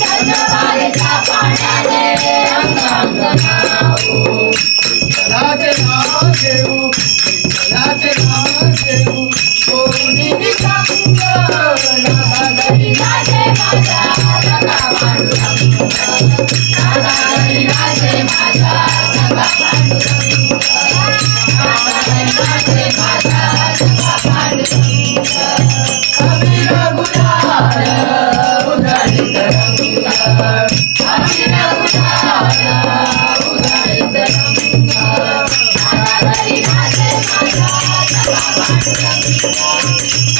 चंद्रभागेच्या घेऊ विठ्ठलाचे नाम घेऊ गोविंदी संग नागा घरी नाचे माझा सखा पांडुरंग नागा घरी नाचे माझा सखा पांडुरंग नागा घरी नाचे माझा सखा पांडुरंग अबीर गुलाल उधळीत रंग अबीर गुलाल उधळीत रंग नागा घरी नाचे माझा सखा पांडुरंग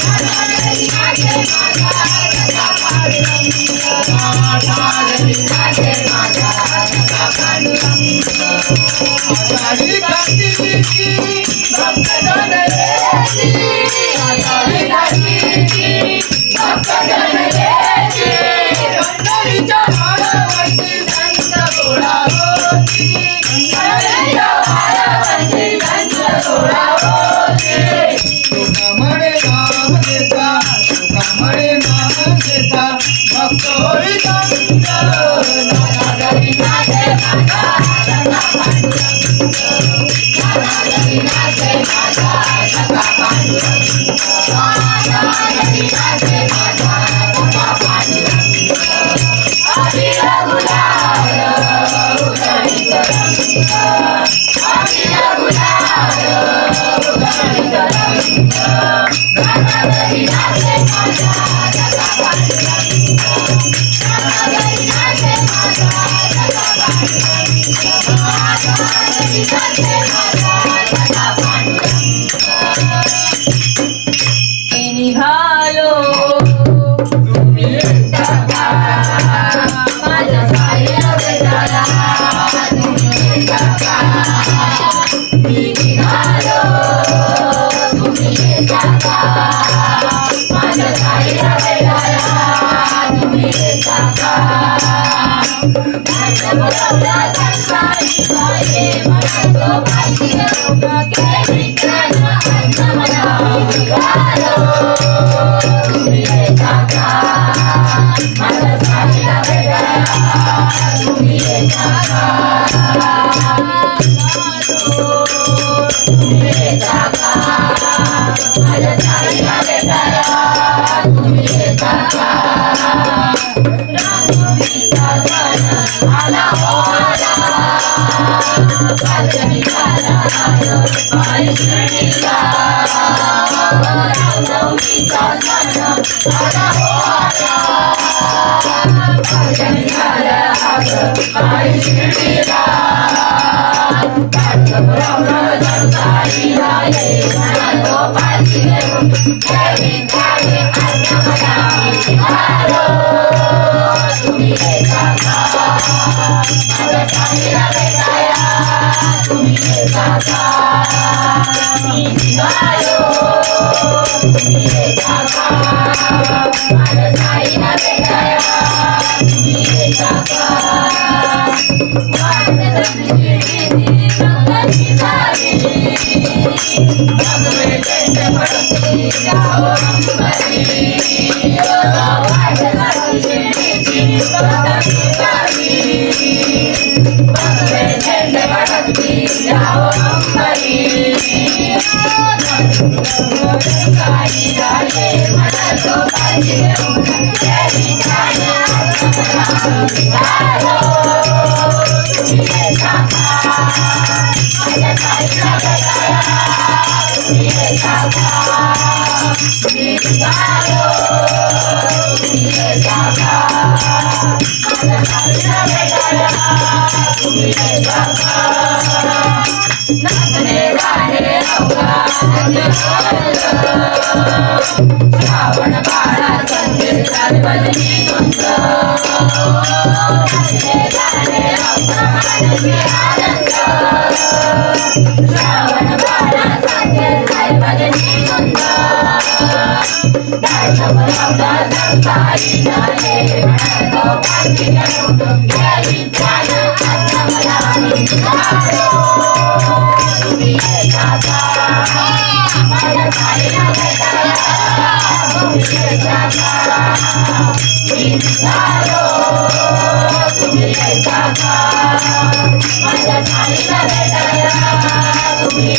नागा घरी नाचे माझा सखा पांडुरंग नागा घरी नाचे माझा सखा पांडुरंग आषाढी कार्तिकी भक्तजन येती आषाढी कार्तिकी भक्तजन येती पंढरीच्या वारवंती संत गोळा होती पंढरीच्या वारवंती संत गोळा होती तुका म्हणे नाम घेता तुका म्हणे नाम घेता भक्त होई संत नागा घरी नाचे माझा सखा पांडुरंग नागा घरी नाचे माझा सखा पांडुरंग नागा घरी नाचे माझा सखा पांडुरंग अबीर गुलाल उधळीत रंग अबीर गुलाल उधळीत रंग नागा घरी नाचे माझा सखा पांडुरंग नागा घरी नाचे माझा सखा पांडुरंग नागा घरी नाचे माझा सखा पांडुरंग निघालो तुम्ही एकटा का माझ्या साईला भेटायला तुम्ही एकटा का निघालो तुम्ही एकटा का माझ्या साईला भेटायला तुम्ही एकटा का बोलवला संसारी बाये मला तो पाहिजे लोका केली ज्ञान अन्न मला निघालो तुम्ही एकटा का माझ्या साईला भेटायला तुम्ही एकटा का तुम्ही एकटा का माझ्या साईला भेटायला तुम्ही एकटा का रामनवमीचा सण आला हो आला पालखी आला आई श्रीला रामनवमीचा सण आला हो आला पालखी आला आई श्रीला पाठवलं संसारीला ये मला तो पालखी घेऊन देवी काळे अन्न मला निघालो तुम्ही एकटा का माझ्या साईला भेटायला तुम्ही एकटा का निघालो तुम्ही एकटा का माझ्या साईला भेटायला तुम्ही एकटा का वाट संगीती रंगाची सारी भगवे टेंट पडती जाओ अंबरी वाट संगीती रंगाची सारी भगवे टेंट पडती जाओ अंबरी साई राये मला तो पाहिजे देवी काळे निघालो तुम्ही एकटा का माझ्या साईला भेटायला तुम्ही एकटा का निघालो तुम्ही एकटा का माझ्या साईला भेटायला तुम्ही एकटा का नाचणे गाणे अवघा श्रावण बाळा संगीत भजनी धुंद नाचणे गाणे अवघा आनंद श्रावण बाळा संगीत भजनी धुंद दासवरवला संसारी नाये म्हणतो पालखी घेऊन देवी ज्ञान अन्न मला निघालो तुम्ही एकटा का माझ्या साईला भेटायला तुम्ही एकटा का निघालो तुम्ही एकटा का माझ्या साईला भेटायला तुम्ही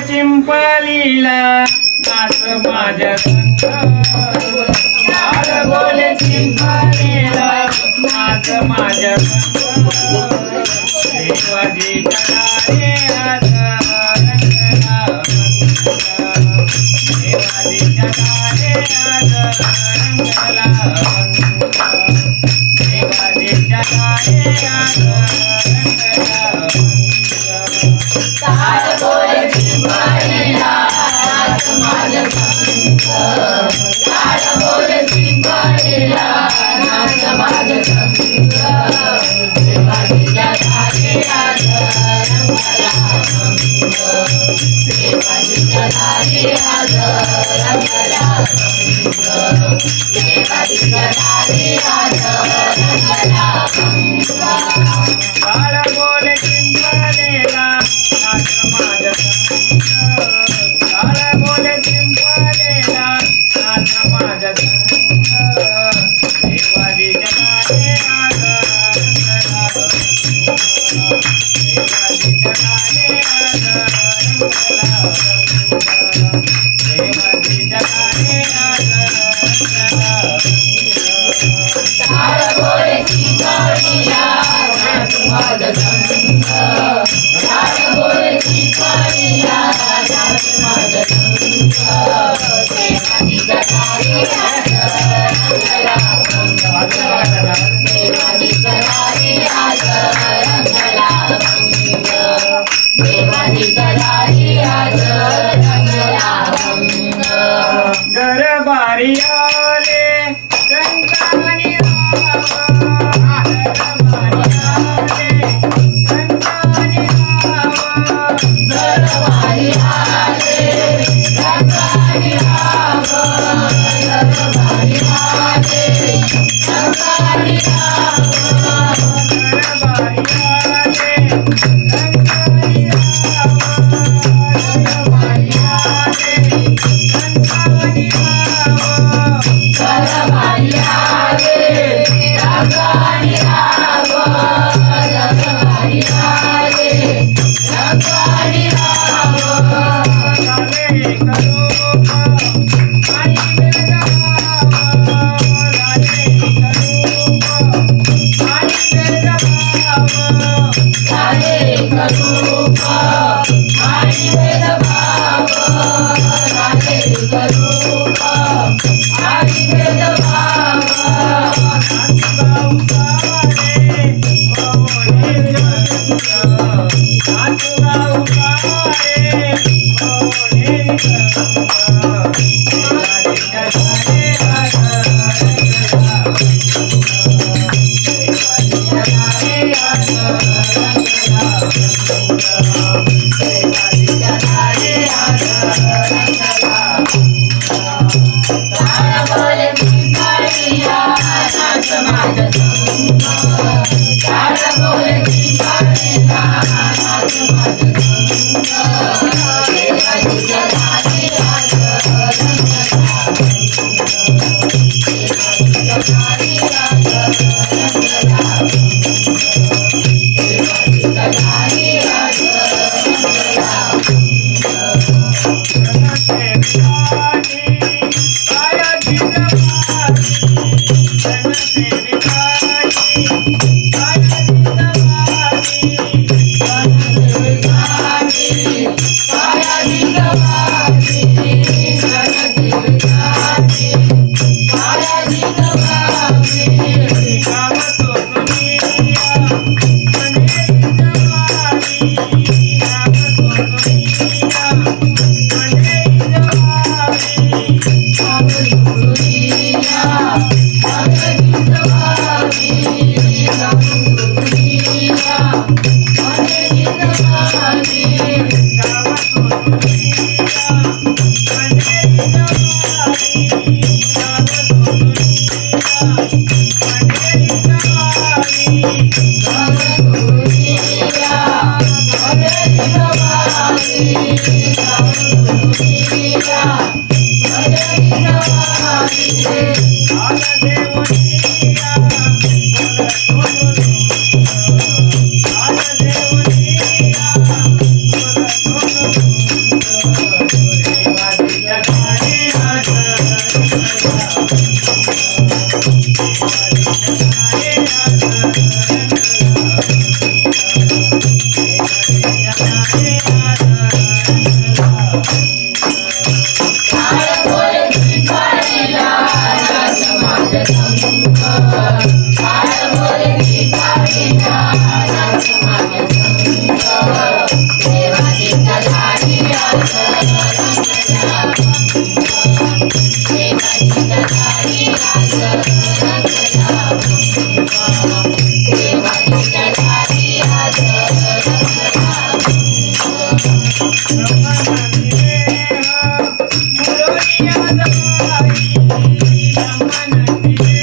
चिंपलीला नाच माझ्या संग बोले चिंपलीला नाच माझ्या संग देवाजी चलारे हात रंगला देवाजी चलारे हात रंगला देवाजी चलारे हात Thank you. काळ बोले चिंपलेला नाच माझ्या संग काळ बोले चिंपलेला नाच माझ्या संग देवादी जगाले आज रंगला देवादी जगाले आज रंगला देवादी जगाले आज रंगला घरबारी आले रंगानी रावा घरबारी आले रंगानी रावा घरबारी आले रंगानी ब्रह्मनंदी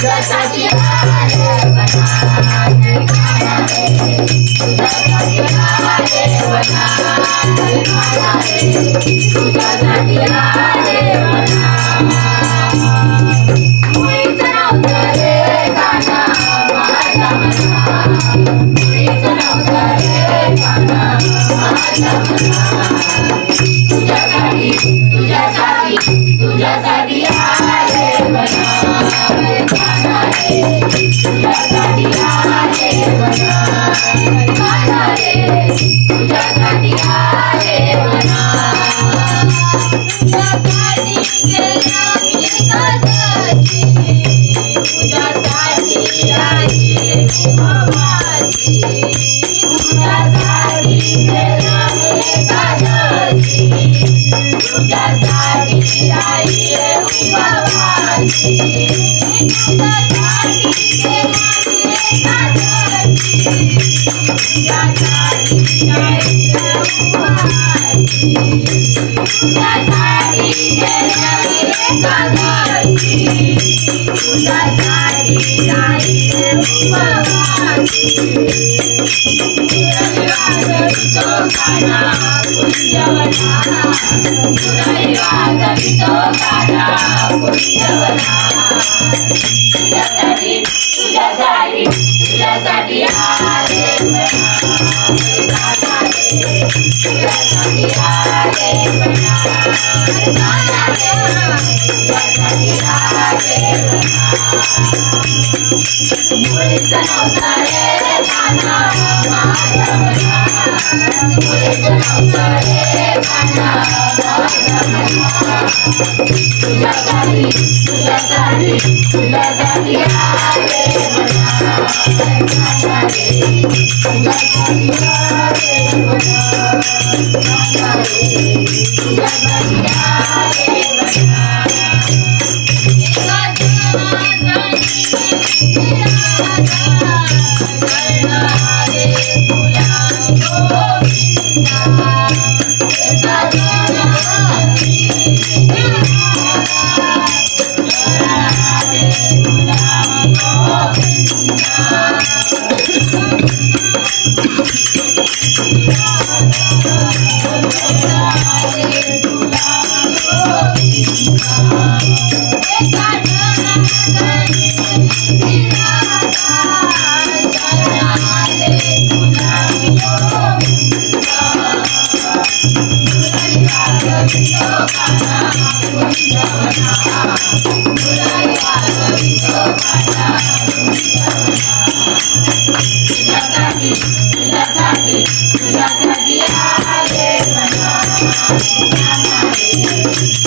तुझ्यासाठी तुझ्यासाठी आले म्हणा मुळीच नव्हतं रे काना माझ्या मना मुळीच नव्हतं रे काना माझ्या मना तुझ्यासाठी तुझ्यासाठी आले म्हणा काना रे तुझ्यासाठी आले म्हणा काना रे तुझ्यासाठी आले म्हणा तुझ्यासाठी गेल्या मी कदाची तुझ्यासाठी आई उमाची तुझ्यासाठी गेल्या मी कदाची तुझ्यासाठी आई उमाची तुझ्यासाठी गेल्या मी कदाची तुझ्यासाठी आई उमाची तुझ्यासाठी गेल्या मी एकादशी तुझ्यासाठी राहिले उपवासी मुरली वाजवितो काना कुंजवना मुरली वाजवितो काना कुंजवना तुझ्यासाठी आले म्हणा काना रे तुझ्यासाठी आले म्हणा काना रे तुझ्यासाठी आले म्हणा मुळीच नव्हतं रे काना माझ्या मना मुळीच नव्हतं रे काना माझ्या मना तुझ्यासाठी आले म्हणा काना रे तुझ्यासाठी आले म्हणा काना रे तुझ्यासाठी आले म्हणा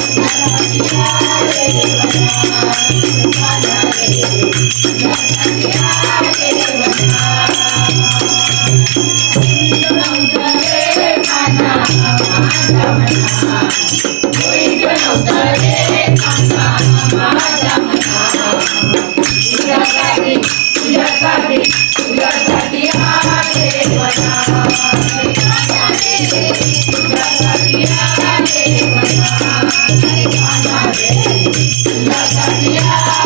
तुझ्यासाठी आले म्हणा काना रे तुझ्यासाठी आले म्हणा काना रे तुझ्यासाठी आले म्हणा मुळीच नव्हतं रे काना माझ्या मना मुळीच नव्हतं रे काना माझ्या मना तुझ्यासाठी आले म्हणा काना रे तुझ्यासाठी आले म्हणा काना रे तुझ्यासाठी आले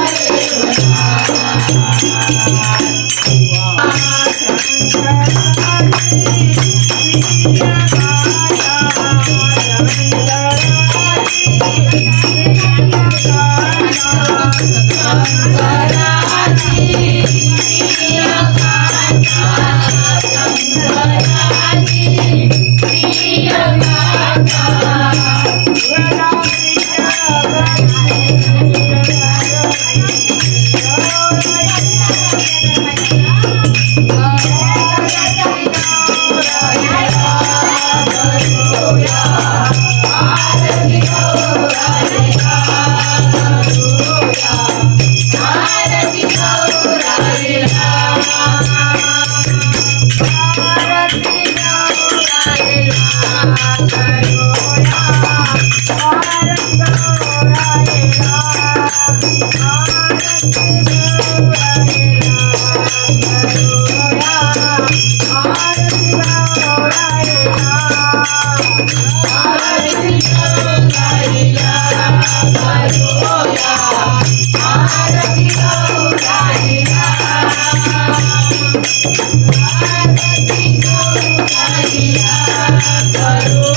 करो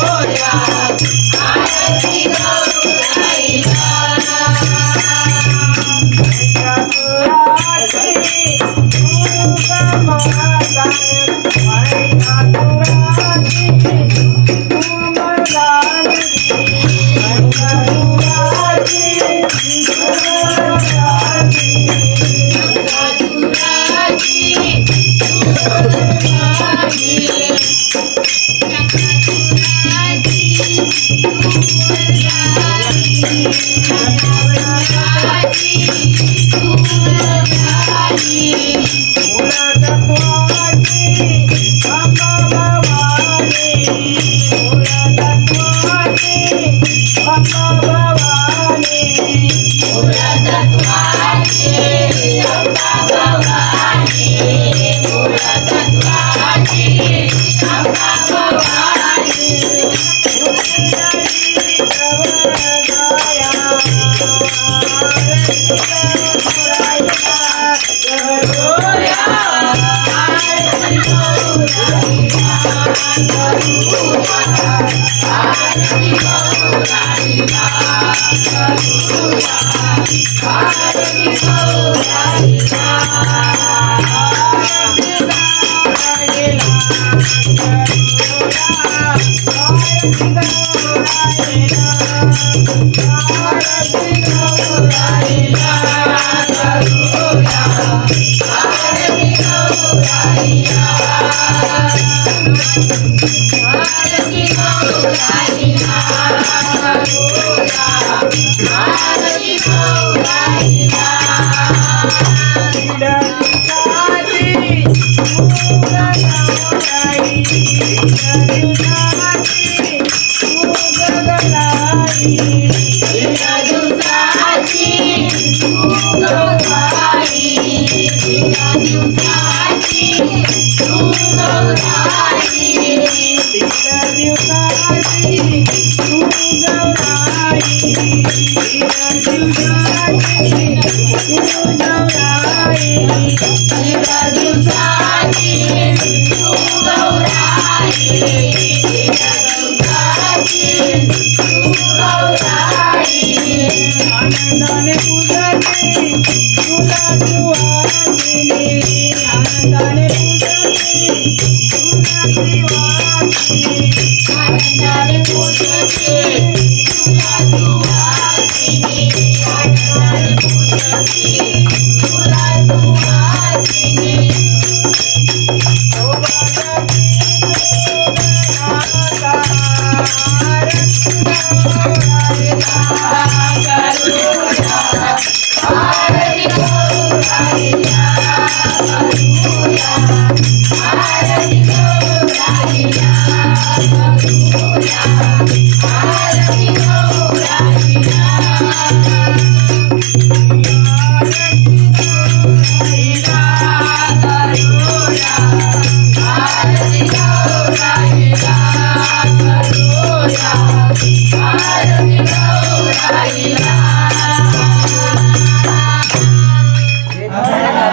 तिच्या दिवसाची तू गौराई तिच्या दिवसाची तू गौराई तिच्या दिवसाची तू गौराई तिच्या दिवसाची तू गौराई तिच्या दिवसाची तू गौराई आनंदाने पूजते तुला सुवासिनी आनंदाने पूजते तुला सुवासिनी आनंदाने पूजते तुला सुवासिनी आनंदाने पूजते तुला सुवासिनी आरती गौराईला करूया आरती गौराईला करूया आरती गौराईला करूया आरती गौराईला करूया आरती गौराईला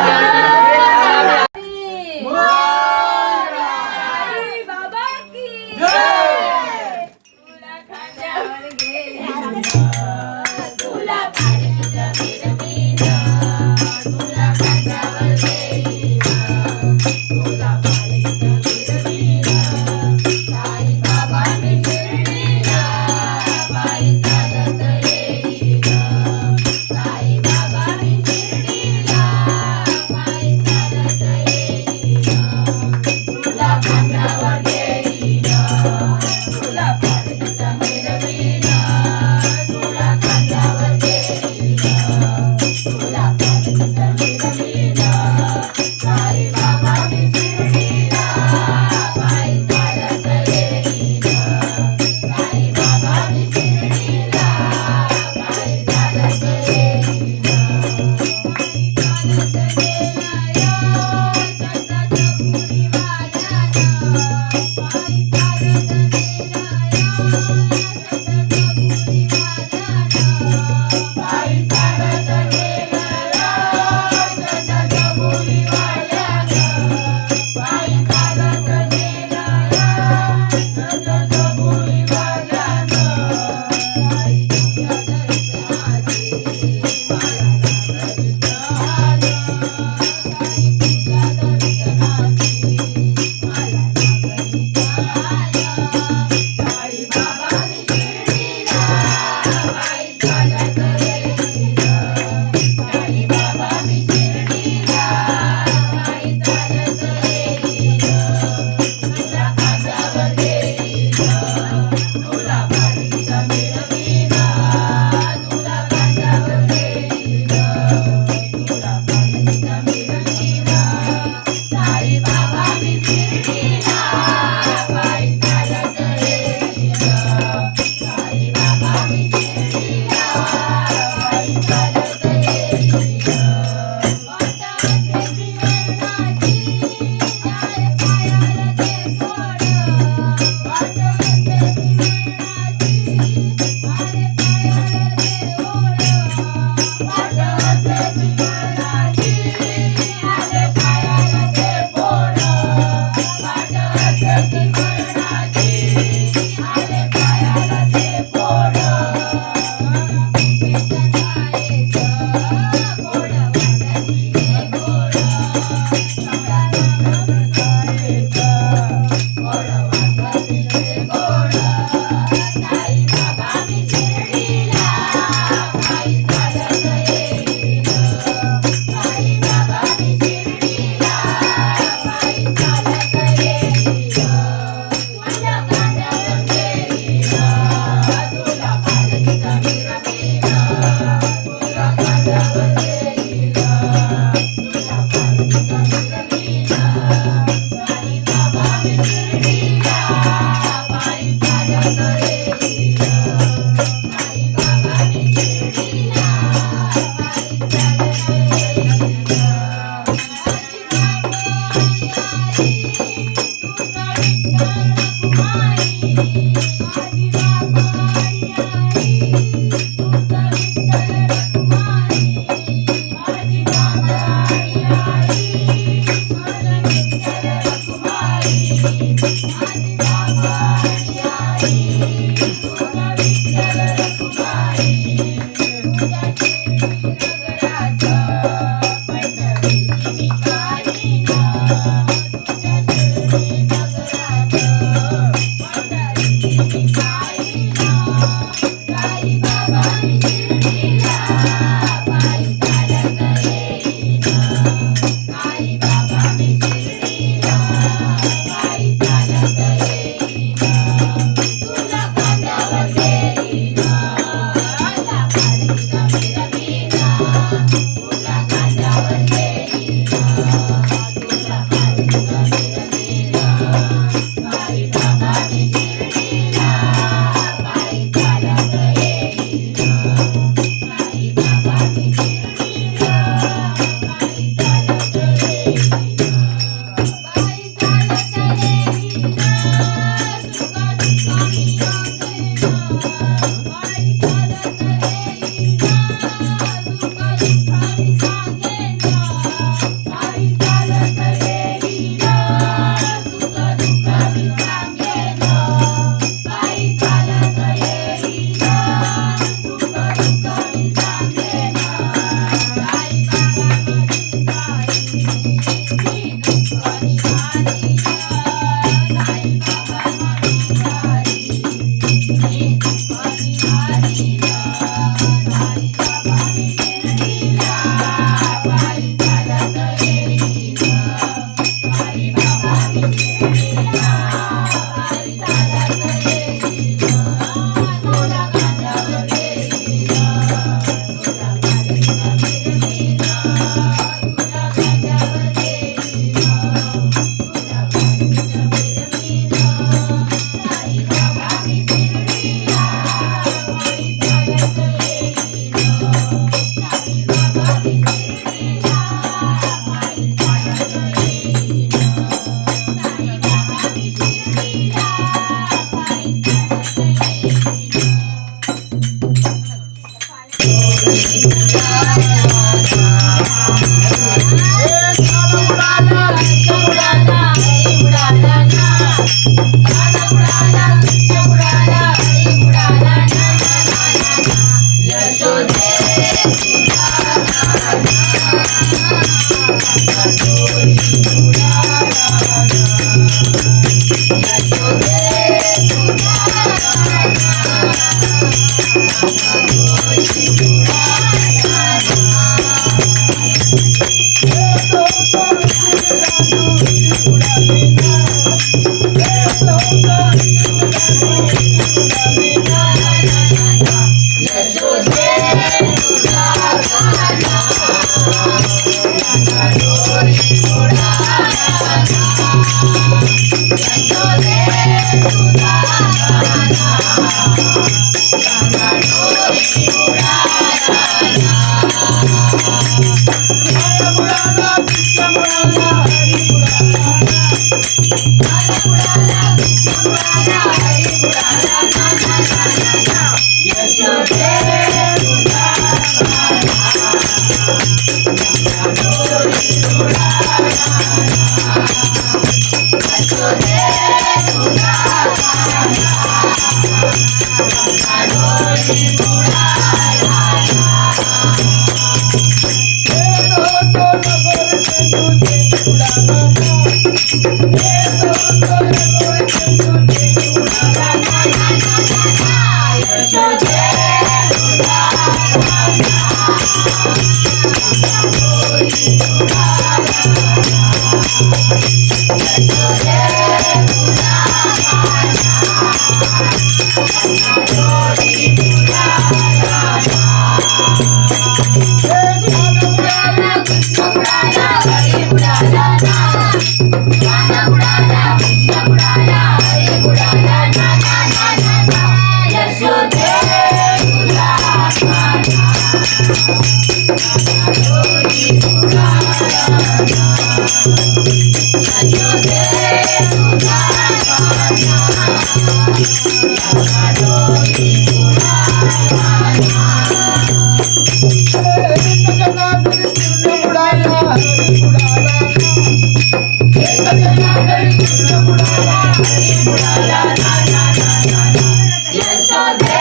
Yashoda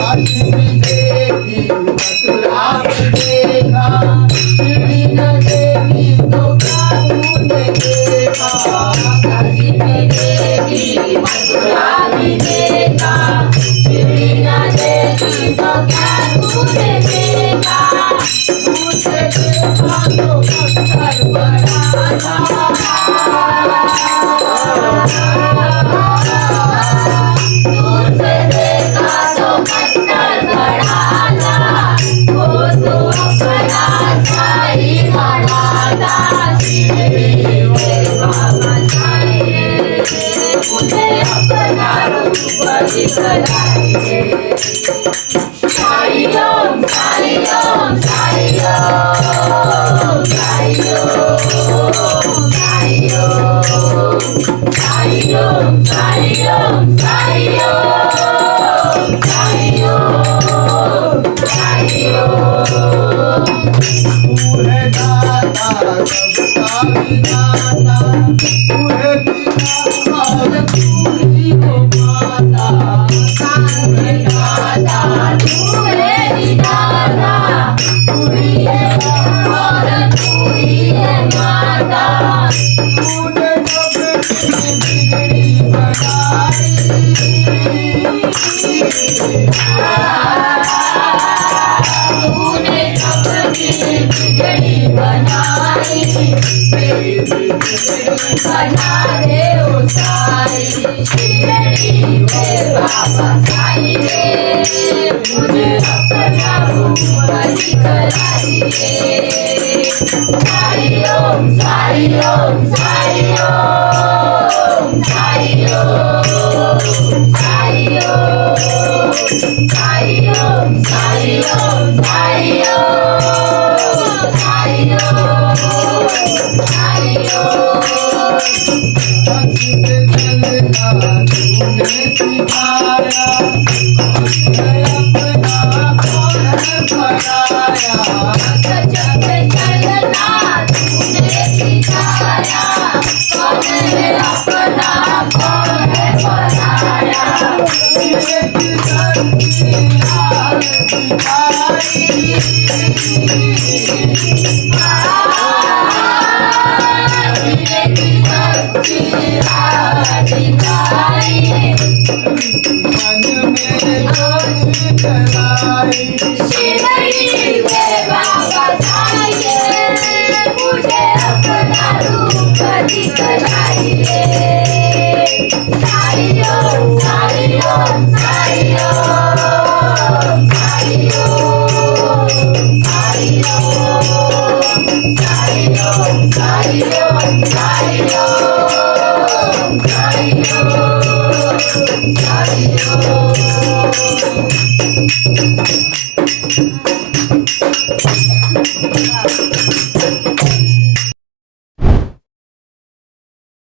काशी में देवी मथुरा में देखा, शिरडी न देवी तो कानू ने देखा। काशी में देवी मथुरा भी देखा, शिरडी न देवी तो क्या तूने देखा। दूर से देखा तो पत्थर बड़ा था, दूर से देखा तो पत्थर बड़ा था, वो तो अपना साई बड़ा था। शिरडी में बाबा साई मुझे अपना रूप दिखलाइए। साई ओम साई ओम साई ओम साई ओम साई ओम साई ओम साई ओम साई ओम साई ओम साई ओम। तू है दाता सबका विधाता, तू है पिता और तू ही हो माता। तू है दाता, तू है विधाता, तू ही है और तू ही है माता। तूने सबकी बिगड़ी बनाई, तूने सबकी बिगड़ी बनाई, मेरी बिगड़ी बना दे ओ साई। शिरडी में बाबा साई रे मुझे अपना रूप दिखलाइए। साई ओम साई ओम साई ओम साई ओम साई ओम साई ओम साई ओम साई ओम साई ओम साई ओम। सच पे चलना तूने सिखाया, तुझे अपना कौन बनाया। सच पे चलना तूने सिखाया, कौन है अपना कौन है पराया। ये की सच्ची हाल दिखाई, जिए की सच्ची